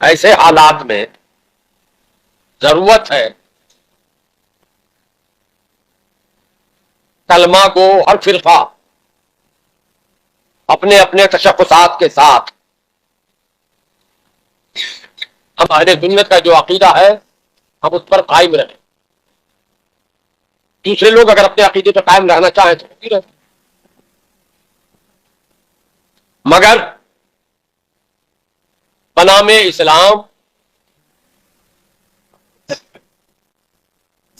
ایسے حالات میں ضرورت ہے کلمہ کو ہر فرقہ اپنے اپنے تشخصات کے ساتھ ہمارے سنت کا جو عقیدہ ہے ہم اس پر قائم رہیں. دوسرے لوگ اگر اپنے عقیدے پر قائم رہنا چاہیں تو رہیں، مگر بنام اسلام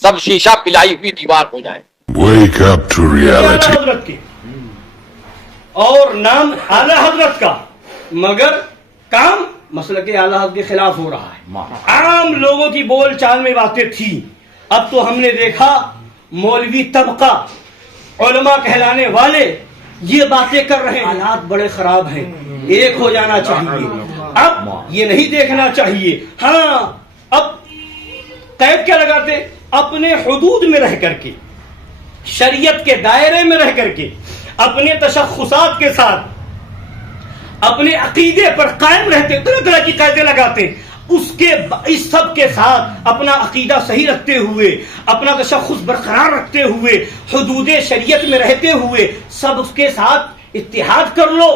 سب شیشہ پلائی ہوئی دیوار ہو جائے. Wake up to reality. حضرت کی اور نام اعلی حضرت کا، مگر کام مسلک اعلی حضرت کے خلاف ہو رہا ہے. عام لوگوں کی بول چال میں باتیں تھیں، اب تو ہم نے دیکھا مولوی طبقہ، علماء کہلانے والے یہ باتیں کر رہے ہیں. حالات بڑے خراب ہیں، ایک ہو جانا چاہیے. اب یہ نہیں دیکھنا چاہیے. ہاں اب قید کیا لگاتے؟ اپنے حدود میں رہ کر کے، شریعت کے دائرے میں رہ کر کے، اپنے تشخصات کے ساتھ، اپنے عقیدے پر قائم رہتے، طرح طرح کی قاعدے لگاتے. اس سب کے ساتھ اپنا عقیدہ صحیح رکھتے ہوئے، اپنا تشخص برقرار رکھتے ہوئے، حدود شریعت میں رہتے ہوئے سب اس کے ساتھ اتحاد کر لو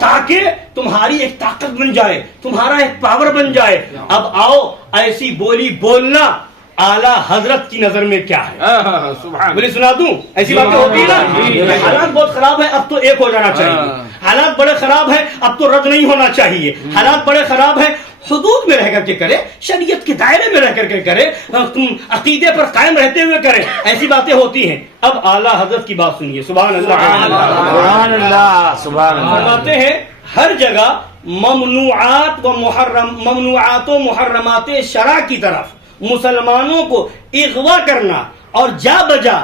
تاکہ تمہاری ایک طاقت بن جائے، تمہارا ایک پاور بن جائے. اب آؤ ایسی بولی بولنا اعلیٰ حضرت کی نظر میں کیا ہے؟ بولی سنا دوں، ایسی باتیں ہوتی ہے نا. حالات بہت خراب ہے، اب تو ایک ہو جانا چاہیے. حالات بڑے خراب ہیں، اب تو رد نہیں ہونا چاہیے. حالات بڑے خراب ہیں، حدود میں رہ کر کے کرے، شریعت کے دائرے میں رہ کر کے کرے، عقیدے پر قائم رہتے ہوئے کرے. ایسی باتیں ہوتی ہیں. اب اعلیٰ حضرت کی بات سنیے. سبحان اللہ، سبحان اللہ، سبحان اللہ. فرماتے ہیں ہر جگہ ممنوعات و محرمات شرع کی طرف مسلمانوں کو اغوا کرنا اور جا بجا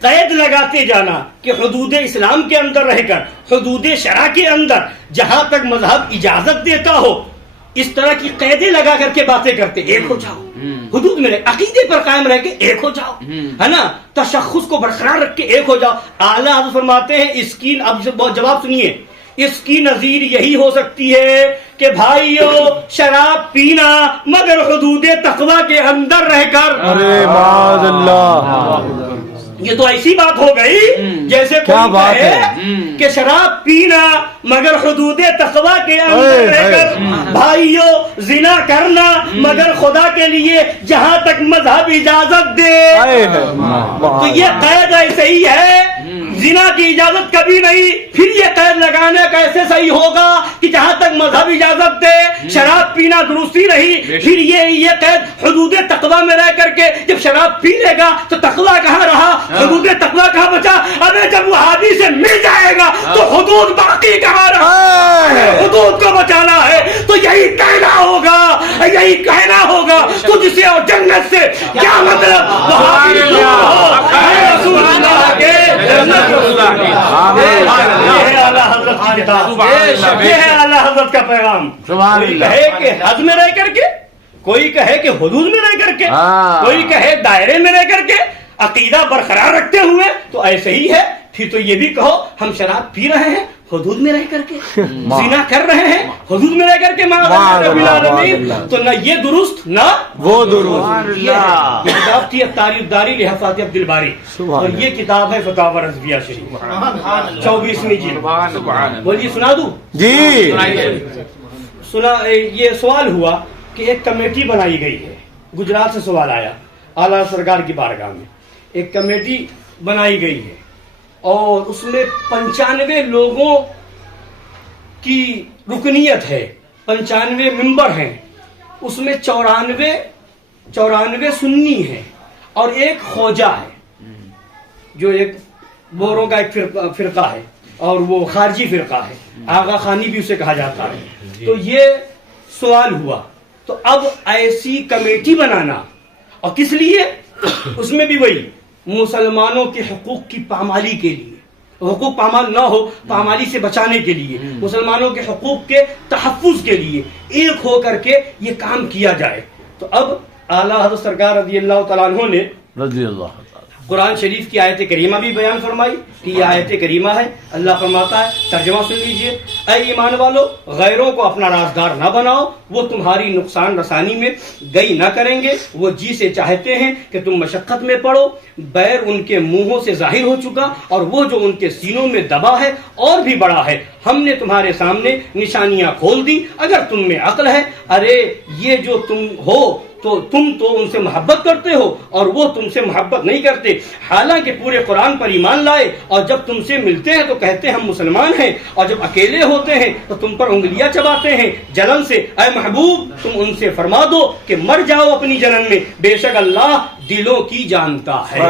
قید لگاتے جانا کہ حدود اسلام کے اندر رہ کر، حدود شرع کے اندر جہاں تک مذہب اجازت دیتا ہو، اس طرح کی قیدیں لگا کر کے باتیں کرتے. ایک ہو جاؤ، حدود میں رہ، عقیدے پر قائم رہ کے ایک ہو جاؤ، ہے نا، تشخص کو برقرار رکھ کے ایک ہو جاؤ. اعلیٰ حضرت فرماتے ہیں اس کی، اب جواب سنیے، اس کی نظیر یہی ہو سکتی ہے کہ بھائیو شراب پینا مگر حدود تقوی کے اندر رہ کر. ارے معاذ اللہ، یہ تو ایسی بات ہو گئی جیسے کوئی کہے کہ شراب پینا مگر حدود تقوی کے اندر رہ کر، بھائیو زنا کرنا مگر خدا کے لیے جہاں تک مذہب اجازت دے. تو یہ قید ایسے ہی ہے، زنا کی اجازت کبھی نہیں، پھر یہ قید لگانے کا ایسے صحیح ہوگا کہ جہاں تک مذہب اجازت دے. شراب پینا درستی رہی، پھر یہ قید حدود تقوی میں رہ کر کے جب شراب پی لے گا تو تقوی کہاں رہا، حدود تقوی کہاں بچا؟ ابے جب وہ ہادی سے مل جائے گا تو حدود باقی کہاں رہا؟ حدود کو بچانا ہے تو یہی کہنا ہوگا، یہی کہنا ہوگا. تجھ سے اور جنت سے کیا مطلب؟ وہابی رسول اللہ کے جنت. یہ ہے اعلیٰ حضرت کی کتاب، یہ ہے اعلیٰ حضرت کا پیغام. کوئی کہے کہ حد میں رہ کر کے، کوئی کہے کہ حدود میں رہ کر کے، کوئی کہے دائرے میں رہ کر کے، عقیدہ برقرار رکھتے ہوئے، تو ایسے ہی ہے. پھر تو یہ بھی کہو ہم شراب پی رہے ہیں حدود میں رہ کر کے، زنا کر رہے ہیں حدود میں رہ کر کے، تو نہ یہ درست نہ وہ درست. یہ کتاب تھی تاریخ داری لحفاظ عبد الباری، اور یہ کتاب ہے فتاوی رضویہ شریف 24ویں جلد. بولیے سنا دوں جی. سنا، یہ سوال ہوا کہ ایک کمیٹی بنائی گئی ہے، گجرات سے سوال آیا اعلیٰ سرکار کی بارگاہ میں. ایک کمیٹی بنائی گئی ہے اور اس میں 95 لوگوں کی رکنیت ہے، 95 ممبر ہیں. اس میں 94 سنی ہیں اور ایک خوجہ ہے جو ایک بوروں کا ایک فرقہ ہے، اور وہ خارجی فرقہ ہے، آغا خانی بھی اسے کہا جاتا ہے. تو یہ سوال ہوا، تو اب ایسی کمیٹی بنانا، اور کس لیے؟ اس میں بھی وہی مسلمانوں کے حقوق کی پامالی کے لیے، حقوق پامال نہ ہو، پامالی سے بچانے کے لیے، مسلمانوں کے حقوق کے تحفظ کے لیے ایک ہو کر کے یہ کام کیا جائے. تو اب اعلیٰ حضرت سرکار رضی اللہ تعالیٰ عنہ نے قرآن شریف کی آیت کریمہ بھی بیان فرمائی کہ یہ آیت کریمہ ہے. اللہ فرماتا ہے, ترجمہ سن لیجئے, اے ایمان والو غیروں کو اپنا رازدار نہ بناؤ, وہ تمہاری نقصان رسانی میں گئی نہ کریں گے, وہ جی سے چاہتے ہیں کہ تم مشقت میں پڑو. بیر ان کے منہوں سے ظاہر ہو چکا اور وہ جو ان کے سینوں میں دبا ہے اور بھی بڑا ہے. ہم نے تمہارے سامنے نشانیاں کھول دی اگر تم میں عقل ہے. ارے یہ جو تم ہو تو تم تو ان سے محبت کرتے ہو اور وہ تم سے محبت نہیں کرتے, حالانکہ پورے قرآن پر ایمان لائے, اور جب تم سے ملتے ہیں تو کہتے ہیں ہم مسلمان ہیں, اور جب اکیلے ہوتے ہیں تو تم پر انگلیاں چباتے ہیں جلن سے. اے محبوب تم ان سے فرما دو کہ مر جاؤ اپنی جلن میں, بے شک اللہ دلوں کی جانتا ہے.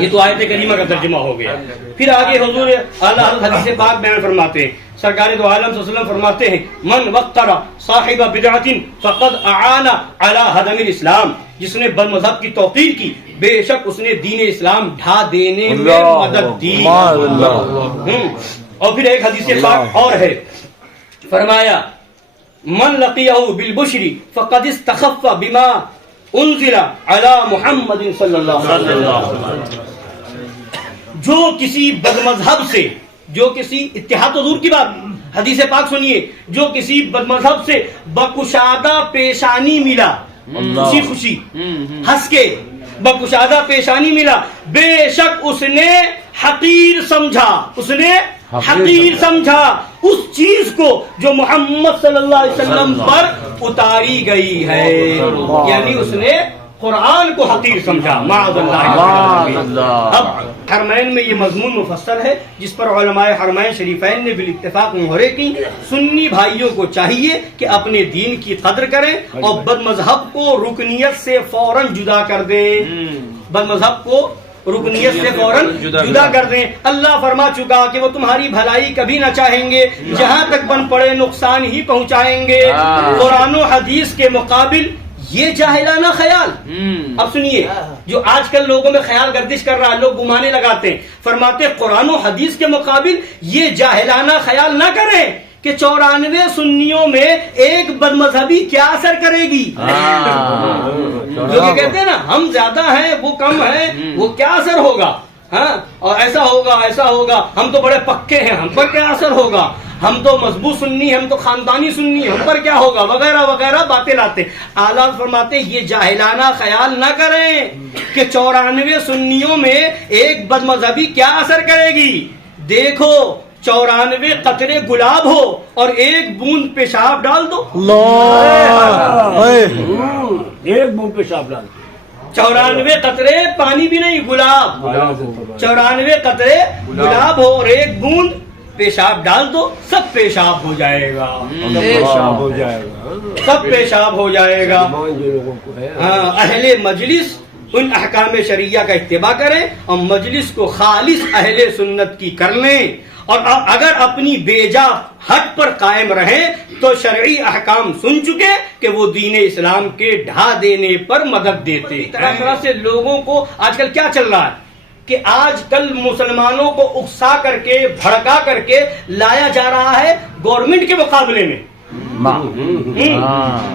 یہ تو آیت کریمہ کا ترجمہ ہو گیا. پھر آگے حضور اعلیٰ حدیث پاک بیان فرماتے ہیں, سرکار دو عالم صلی اللہ علیہ وسلم فرماتے ہیں, من وقر صاحب بدعت فقد اعان علی ہدم الاسلام, جس نے بد مذہب کی توقیر کی بے شک اس نے دین اسلام ڈھا دینے میں مدد دی. اور پھر ایک حدیث پاک اور ہے, فرمایا من لقیہ بالبشر فقد استخف بما انزل علی محمد صلی اللہ علیہ وسلم. جو کسی بد مذہب سے, جو کسی اتحاد حضور کی بات, حدیث پاک سنیے, جو کسی بد مذہب سے بکشادہ پیشانی ملا, خوشی خوشی ہنس کے بکشادہ پیشانی ملا, بے شک اس نے حقیر سمجھا, اس نے حقیر سمجھا اس چیز کو جو محمد صلی اللہ علیہ وسلم پر اتاری گئی ہے. یعنی اس نے قرآن کو حقیر سمجھا. معاذ اللہ. اب حرمین میں یہ مضمون مفصل ہے جس پر علماء حرمین شریفین نے بالاتفاق مہرے کی. سنی بھائیوں کو چاہیے کہ اپنے دین کی قدر کریں اور بد مذہب کو رکنیت سے فوراً جدا کر دیں. بد مذہب کو رکنیت سے فوراً جدا کر دیں. اللہ فرما چکا کہ وہ تمہاری بھلائی کبھی نہ چاہیں گے, جہاں تک بن پڑے نقصان ہی پہنچائیں گے. قرآن و حدیث کے مقابل یہ جاہلانہ خیال. اب سنیے, جو آج کل لوگوں میں خیال گردش کر رہا ہے, لوگ گمانے لگاتے ہیں, فرماتے قرآن و حدیث کے مقابل یہ جاہلانہ خیال نہ کریں کہ 94 سنیوں میں ایک بد مذہبی کیا اثر کرے گی. جو کہ کہتے ہیں نا ہم زیادہ ہیں وہ کم ہیں, وہ کیا اثر ہوگا, ہاں اور ایسا ہوگا ایسا ہوگا, ہم تو بڑے پکے ہیں, ہم پر کیا اثر ہوگا, ہم تو مضبوط سنی, ہم تو خاندانی سنی, ہم پر کیا ہوگا, وغیرہ وغیرہ باتیں لاتے. اعلیٰ فرماتے یہ جاہلانہ خیال نہ کریں کہ 94 سنیوں میں ایک بد مذہبی کیا اثر کرے گی. دیکھو 94 قطرے گلاب ہو اور ایک بوند پیشاب ڈال دو, ایک بوند پیشاب ڈال دو, 94 قطرے پانی بھی نہیں, گلاب, 94 قطرے گلاب ہو اور ایک بوند پیشاب ڈال دو, سب پیشاب ہو جائے گا, پیشاب ہو جائے گا, سب پیشاب ہو جائے گا. ہاں, اہل مجلس ان احکام شرعیہ کا اتباع کریں اور مجلس کو خالص اہل سنت کی کر لیں, اور اگر اپنی بیجا حق پر قائم رہیں تو شرعی احکام سن چکے کہ وہ دین اسلام کے ڈھا دینے پر مدد دیتے. طرح طرح سے لوگوں کو آج کل کیا چل رہا ہے کہ آج کل مسلمانوں کو اکسا کر کے بھڑکا کر کے لایا جا رہا ہے گورنمنٹ کے مقابلے میں.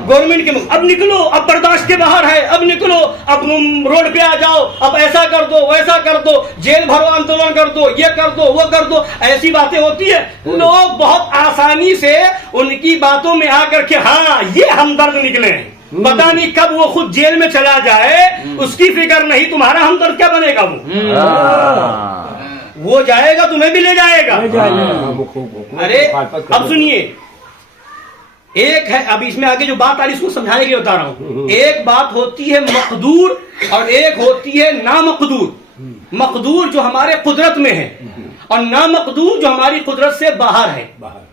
گورنمنٹ کے اب نکلو, اب برداشت کے باہر ہے, اب نکلو, اب روڈ پہ آ جاؤ, اب ایسا کر دو ویسا کر دو, جیل بھرو آندولن کر دو, یہ کر دو وہ کر دو, ایسی باتیں ہوتی ہے. لوگ بہت آسانی سے ان کی باتوں میں آ کر کے ہاں یہ ہمدرد نکلے ہیں, پتہ نہیں کب وہ خود جیل میں چلا جائے, اس کی فکر نہیں, تمہارا ہمدرد کیا بنے گا, وہ جائے گا تمہیں بھی لے جائے گا. ارے اب سنیے, ایک ہے, اب اس میں آگے جو بات آ رہی ہے اس کو سمجھانے کے لیے بتا رہا ہوں. ایک بات ہوتی ہے مقدور اور ایک ہوتی ہے نامقدور. مقدور جو ہمارے قدرت میں ہے اور نامقدور جو ہماری قدرت سے باہر ہے.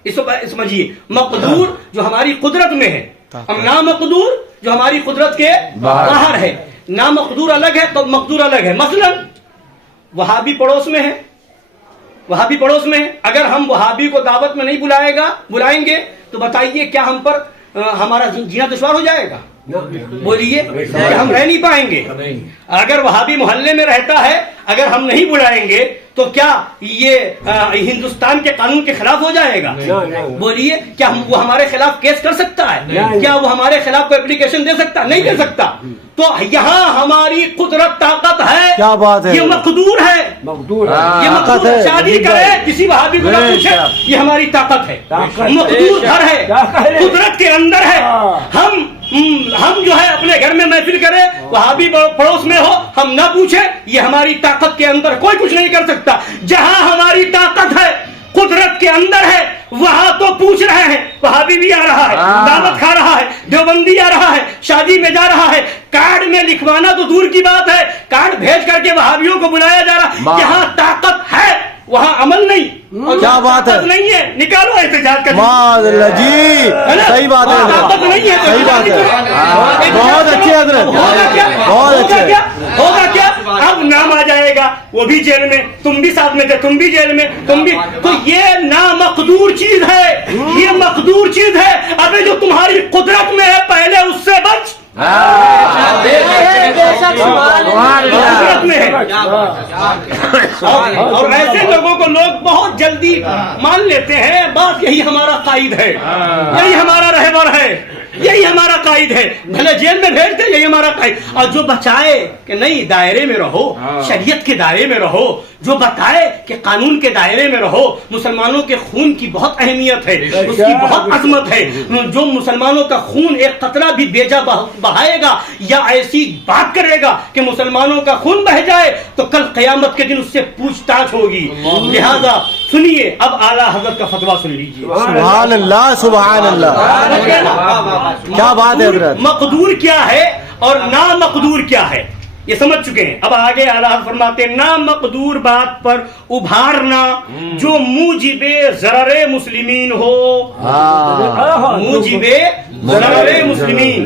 اس کو سمجھیے, مقدور جو ہماری قدرت میں ہے اور نامقدور جو ہماری قدرت کے باہر ہے. نامقدور الگ ہے تو مقدور الگ ہے. مثلا وہابی پڑوس میں ہے, وہابی پڑوس میں ہے, اگر ہم وہابی کو دعوت میں نہیں بلائیں گے تو بتائیے کیا ہم پر ہمارا جینا دشوار ہو جائے گا؟ بولیے کہ ہم رہ نہیں پائیں گے. اگر وہابی محلے میں رہتا ہے, اگر ہم نہیں بلائیں گے تو کیا یہ ہندوستان کے قانون کے خلاف ہو جائے گا؟ بولیے کیا وہ ہمارے خلاف کیس کر سکتا ہے؟ کیا وہ ہمارے خلاف کوئی اپلیکیشن دے سکتا؟ نہیں دے سکتا. تو یہاں ہماری قدرت طاقت ہے. کیا بات ہے, یہ مقدور ہے, یہ مقدور ہے. شادی کرے کسی وہابی کو نہ پوچھے, یہ ہماری طاقت ہے. مقدور گھر ہے, قدرت کے اندر ہے. ہم جو ہے اپنے گھر میں محفل کرے, وہابی پڑوس میں ہو, ہم نہ پوچھے, یہ ہماری طاقت کے اندر کوئی کچھ نہیں کر سکتا. جہاں ہماری طاقت ہے, قدرت کے اندر ہے, وہاں تو پوچھ رہے ہیں. وہابی بھی آ رہا ہے, دعوت کھا رہا ہے, دیوبندی آ رہا ہے, شادی میں جا رہا ہے, کارڈ میں لکھوانا تو دور کی بات ہے, کارڈ بھیج کر کے وہابیوں کو بلایا جا رہا. جہاں طاقت ہے وہاں عمل نہیں. کیا بات ہے, نہیں ہے, نکالو احتجاج کا. جی صحیح بات ہے, طاقت نہیں ہے, صحیح بات ہے, بہت اچھی حضرت, بہت اچھے. ہوگا کیا؟ اب نام آ جائے گا, وہ بھی جیل میں, تم بھی ساتھ میں تھے, تم بھی جیل میں, تم بھی. تو یہ نامقدور چیز ہے, یہ مقدور چیز ہے. ابھی جو تمہاری قدرت میں ہے پہلے اس سے بچ. قدرت میں ہے. اور ایسے لوگوں کو لوگ بہت جلدی مان لیتے ہیں. بات یہی ہمارا قائد ہے, یہی ہمارا رہبر ہے, یہی ہمارا قائد ہے. بھلے جیل میں بھیجتے, یہی ہمارا قائد. اور جو بچائے کہ نہیں دائرے میں رہو, شریعت کے دائرے میں رہو, جو بتائے کہ قانون کے دائرے میں رہو, مسلمانوں کے خون کی بہت اہمیت ہے, اس کی بہت عظمت ہے. جو مسلمانوں کا خون ایک قطرہ بھی بیجا بہائے گا یا ایسی بات کرے گا کہ مسلمانوں کا خون بہ جائے تو کل قیامت کے دن اس سے پوچھ تاچھ ہوگی. لہذا سنیے, اب اعلیٰ حضرت کا فتویٰ سن لیجیے. سبحان اللہ, سبحان اللہ, کیا بات ہے حضرت. مقدور کیا ہے اور نامقدور کیا ہے یہ سمجھ چکے ہیں. اب آگے اعلیٰ حضرت فرماتے ہیں, نامقدور بات پر ابھارنا جو موجب ضرر مسلمین ہو. موجب ضرر مسلمین,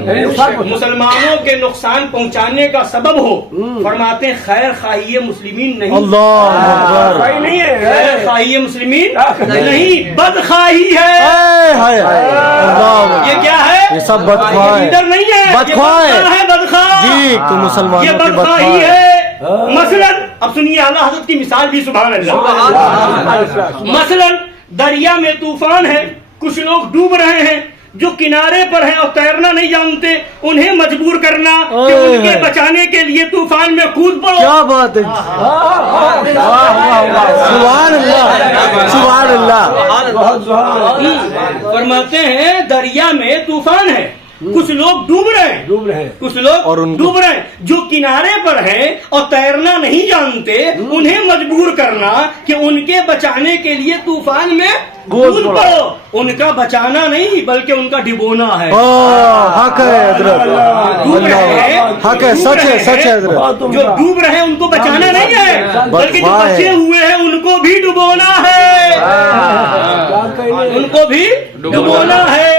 مسلمانوں کے نقصان پہنچانے کا سبب ہو. فرماتے ہیں خیر خواہی مسلمین نہیں. اللہ اکبر, خیر خواہی مسلمین نہیں, بدخواہی ہے. یہ کیا ہے؟ یہ سب بدخواہ ہے, لیڈر نہیں ہے, بدخواہ ہے. بدخواہ جی تو مسلمانوں یہ کی بدخواہی ہے. مثلا اب سنیے اعلیٰ حضرت کی مثال بھی, سبحان اللہ. مثلا دریا میں طوفان ہے, کچھ لوگ ڈوب رہے ہیں, جو کنارے پر ہیں اور تیرنا نہیں جانتے, انہیں مجبور کرنا کہ ان کے بچانے کے لیے طوفان میں کود پڑو. کیا بات ہے, سبحان اللہ, سبحان اللہ. فرماتے ہیں دریا میں طوفان ہے, کچھ لوگ ڈوب رہے ہیں, کچھ لوگ ڈوب رہے ہیں, جو کنارے پر ہیں اور تیرنا نہیں جانتے, انہیں مجبور کرنا کہ ان کے بچانے کے لیے طوفان میں کود پڑو. ان کا بچانا نہیں بلکہ ان کا ڈبونا ہے. حق ہے حضرت, حق ہے, سچ ہے, سچ ہے حضرت. جو ڈوب رہے ہیں ان کو بچانا نہیں ہے بلکہ جو بچے ہوئے ہیں ان کو بھی ڈبونا ہے, ان کو بھی ڈبونا ہے.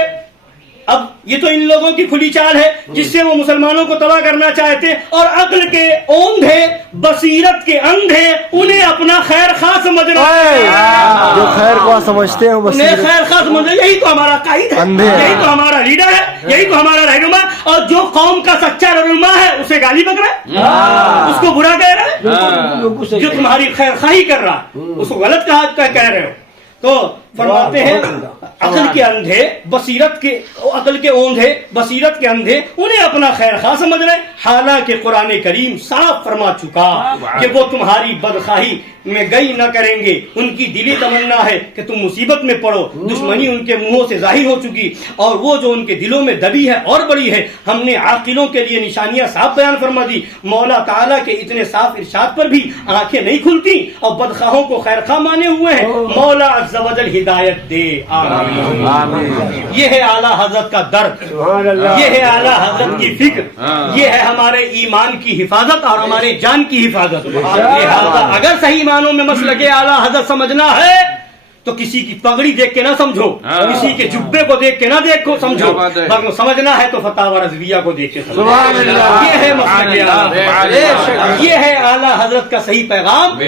اب یہ تو ان لوگوں کی کھلی چال ہے جس سے وہ مسلمانوں کو تباہ کرنا چاہتے ہیں, اور عقل کے اوندھے, بصیرت کے اندھے انہیں اپنا خیر خواہ سمجھنا ہے. جو خیر خواہ سمجھتے ہیں انہیں خیر خواہ سمجھنا, یہی تو ہمارا قائد ہے, یہی تو ہمارا لیڈر ہے, یہی تو ہمارا رہنما. اور جو قوم کا سچا رہنما ہے اسے گالی بک رہا ہے, اس کو برا کہہ رہا ہے. جو تمہاری خیر خواہی کر رہا اس کو غلط کہہ رہے ہو. تو فرماتے ہیں عقل کے اندھے, بصیرت کے, عقل کے اوندھے, بصیرت کے اندھے انہیں اپنا خیر خواہ سمجھ رہے. حالانکہ قرآن کریم صاف فرما چکا کہ وہ تمہاری بدخواہی میں گئی نہ کریں گے. ان کی دلی تمنا ہے کہ تم مصیبت میں پڑو. دشمنی ان کے منہوں سے ظاہر ہو چکی, اور وہ جو ان کے دلوں میں دبی ہے اور بڑی ہے. ہم نے عاقلوں کے لیے نشانیاں صاف بیان فرما دی. مولا تعالیٰ کے اتنے صاف ارشاد پر بھی آنکھیں نہیں کھلتی, اور بدخواہوں کو خیر خواہ مانے ہوئے ہیں. مولا عز و جل ہدایت دے, آمین. یہ ہے اعلیٰ حضرت کا درد, یہ ہے اعلیٰ حضرت کی فکر, یہ ہے ہمارے ایمان کی حفاظت اور ہمارے جان کی حفاظت. لہذا اگر صحیح معنوں میں مسلک اعلیٰ حضرت سمجھنا ہے تو کسی کی پگڑی دیکھ کے نہ سمجھو, کسی کے جبے کو دیکھ کے نہ دیکھو سمجھو, بلکہ سمجھنا ہے تو فتاوی رضویہ کو دیکھ کے سمجھو. یہ ہے مسلک اعلیٰ, یہ ہے اعلیٰ حضرت کا صحیح پیغام.